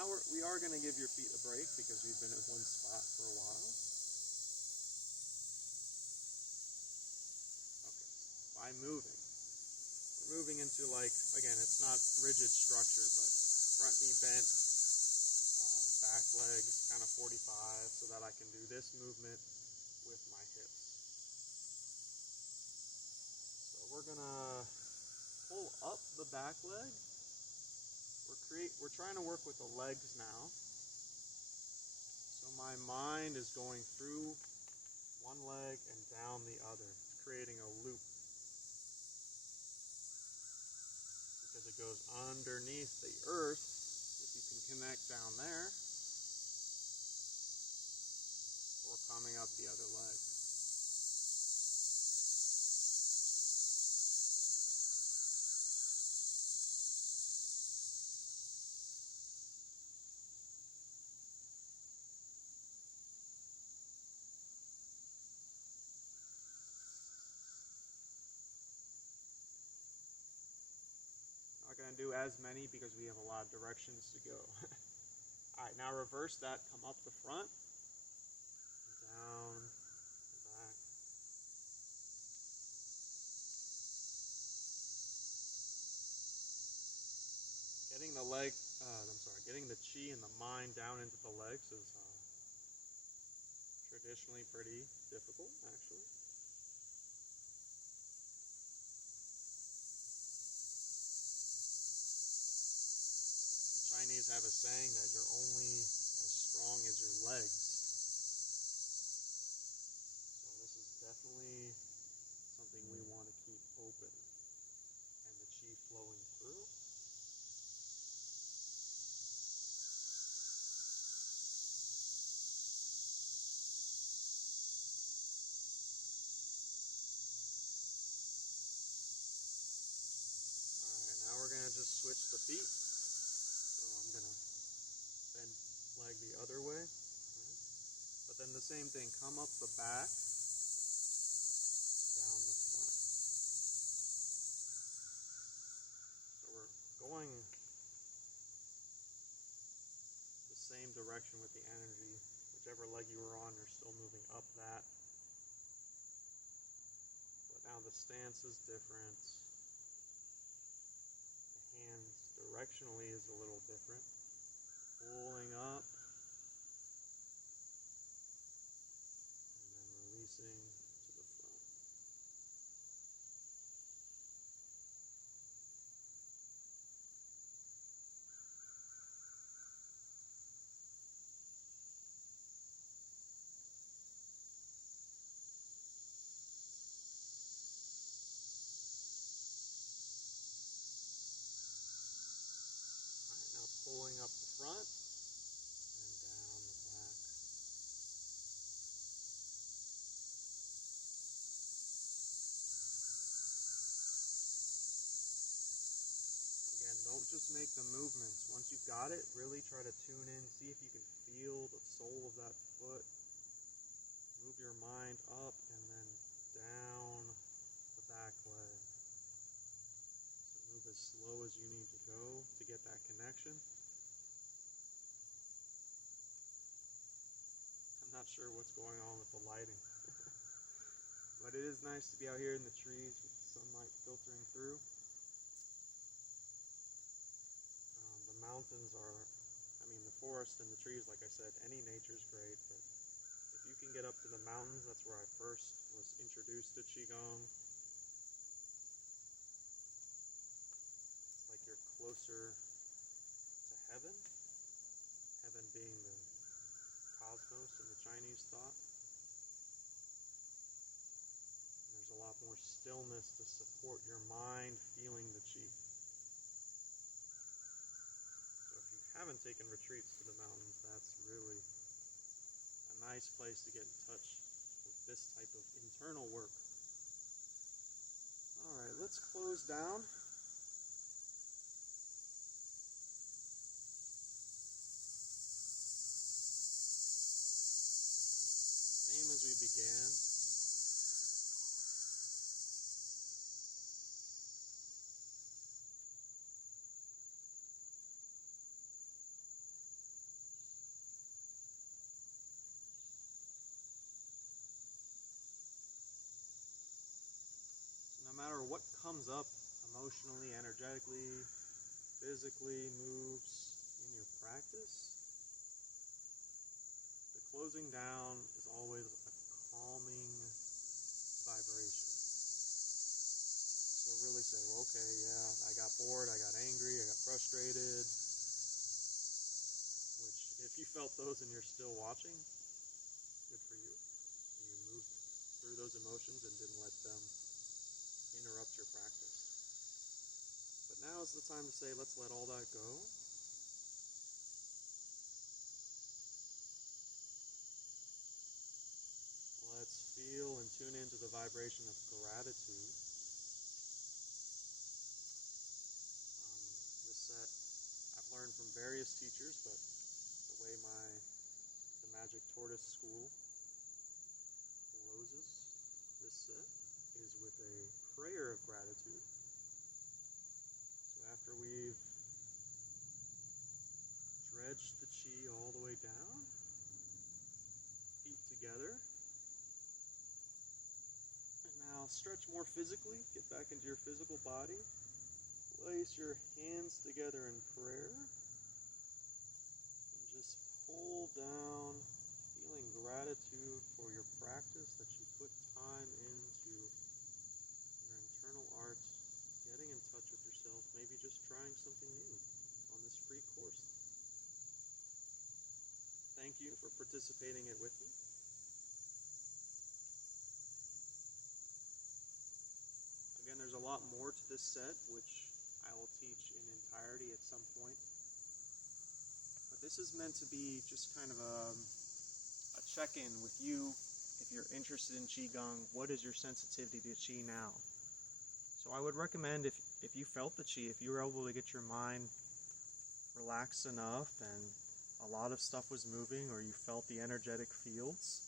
now we are going to give your feet a break because we've been at one spot for a while. Okay, by moving. We're moving into, like, again, it's not rigid structure, but front knee bent, back leg kind of 45 so that I can do this movement with my hips. So we're going to pull up the back leg. We're trying to work with the legs now. So my mind is going through one leg and down the other. It's creating a loop because it goes underneath the earth. If you can connect down there, or coming up the other leg. Not going to do as many because we have a lot of directions to go. Alright, now reverse that, come up the front, down the back. Getting the leg, getting the chi and the mind down into the legs is traditionally pretty difficult, actually. Chinese have a saying that you're only as strong as your legs. So this is definitely something we want to keep open and the chi flowing through. Alright, now we're going to just switch the feet. I'm going to bend leg the other way. But then the same thing, come up the back, down the front. So we're going the same direction with the energy. Whichever leg you were on, you're still moving up that. But now the stance is different. Hands directionally is a little different. Pulling up and then releasing to the front. Alright, now pulling up the front and down the back. Again, don't just make the movements. Once you've got it, really try to tune in. See if you can feel the sole of that foot. Move your mind up and then down the back leg. So move as slow as you need to go to get that connection. I'm not sure what's going on with the lighting. But it is nice to be out here in the trees with the sunlight filtering through. The mountains are, the forest and the trees, like I said, any nature is great, but if you can get up to the mountains, that's where I first was introduced to Qigong. It's like you're closer to heaven, heaven being the cosmos in the Chinese thought. And there's a lot more stillness to support your mind feeling the chi. So if you haven't taken retreats to the mountains, that's really a nice place to get in touch with this type of internal work. Alright, let's close down. Same as we began. what comes up emotionally, energetically, physically moves in your practice, the closing down is always a calming vibration. So really say, well, okay, yeah, I got bored, I got angry, I got frustrated, which if you felt those and you're still watching, good for you. You moved through those emotions and didn't let them interrupt your practice. But now is the time to say, let's let all that go. Let's feel and tune into the vibration of gratitude. This set I've learned from various teachers, but the way the Magic Tortoise School closes this set is with a prayer of gratitude. So after we've dredged the chi all the way down, feet together, and now stretch more physically, get back into your physical body, place your hands together in prayer, and just pull down, feeling gratitude for your practice, that you put time into your internal art, getting in touch with yourself, maybe just trying something new on this free course. Thank you for participating it with me. Again, there's a lot more to this set, which I will teach in entirety at some point. But this is meant to be just kind of a check-in with you. If you're interested in Qigong, what is your sensitivity to Qi now? So I would recommend, if you felt the Qi, if you were able to get your mind relaxed enough and a lot of stuff was moving, or you felt the energetic fields,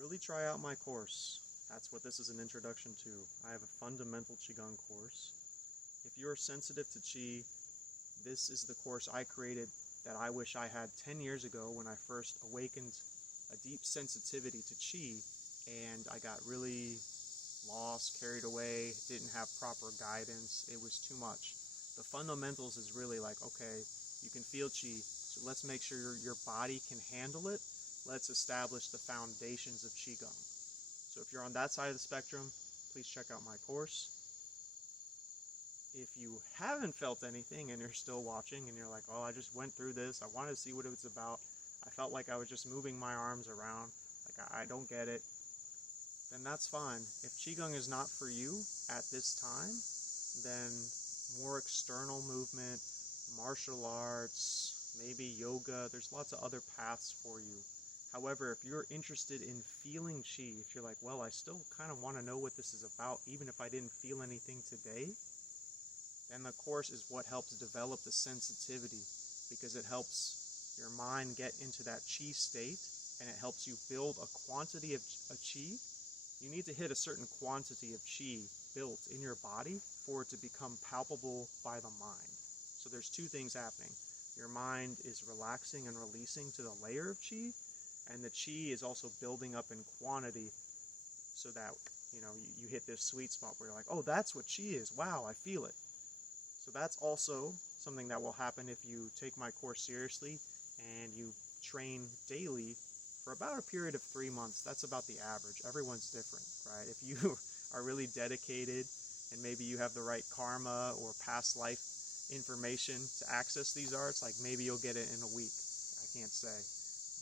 really try out my course. That's what this is an introduction to. I have a fundamental Qigong course. If you're sensitive to Qi, this is the course I created that I wish I had 10 years ago when I first awakened a deep sensitivity to Qi, and I got really lost, carried away, didn't have proper guidance. It was too much. The fundamentals is really like, okay, you can feel Qi, so let's make sure your body can handle it. Let's establish the foundations of Qigong. So if you're on that side of the spectrum, please check out my course. If you haven't felt anything and you're still watching and you're like, oh, I just went through this, I wanted to see what it was about, I felt like I was just moving my arms around, like I don't get it, then that's fine. If Qigong is not for you at this time, then more external movement, martial arts, maybe yoga, there's lots of other paths for you. However, if you're interested in feeling Qi, if you're like, well, I still kind of want to know what this is about, even if I didn't feel anything today, then the course is what helps develop the sensitivity, because it helps your mind get into that Qi state, and it helps you build a quantity of Qi. You need to hit a certain quantity of Qi built in your body for it to become palpable by the mind. So there's two things happening. Your mind is relaxing and releasing to the layer of Qi, and the Qi is also building up in quantity so that, you hit this sweet spot where you're like, oh, that's what Qi is. Wow, I feel it. So that's also something that will happen if you take my course seriously and you train daily for about a period of 3 months. That's about the average. Everyone's different, right? If you are really dedicated and maybe you have the right karma or past life information to access these arts, like maybe you'll get it in a week. I can't say.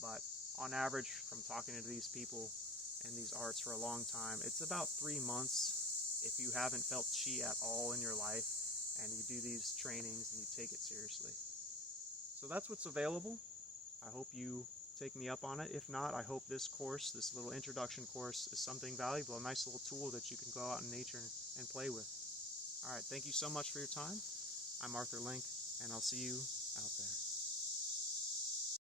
But on average, from talking to these people and these arts for a long time, it's about 3 months if you haven't felt Qi at all in your life and you do these trainings and you take it seriously. So that's what's available. I hope you take me up on it. If not, I hope this course, this little introduction course, is something valuable, a nice little tool that you can go out in nature and play with. All right, thank you so much for your time. I'm Arthur Link, and I'll see you out there.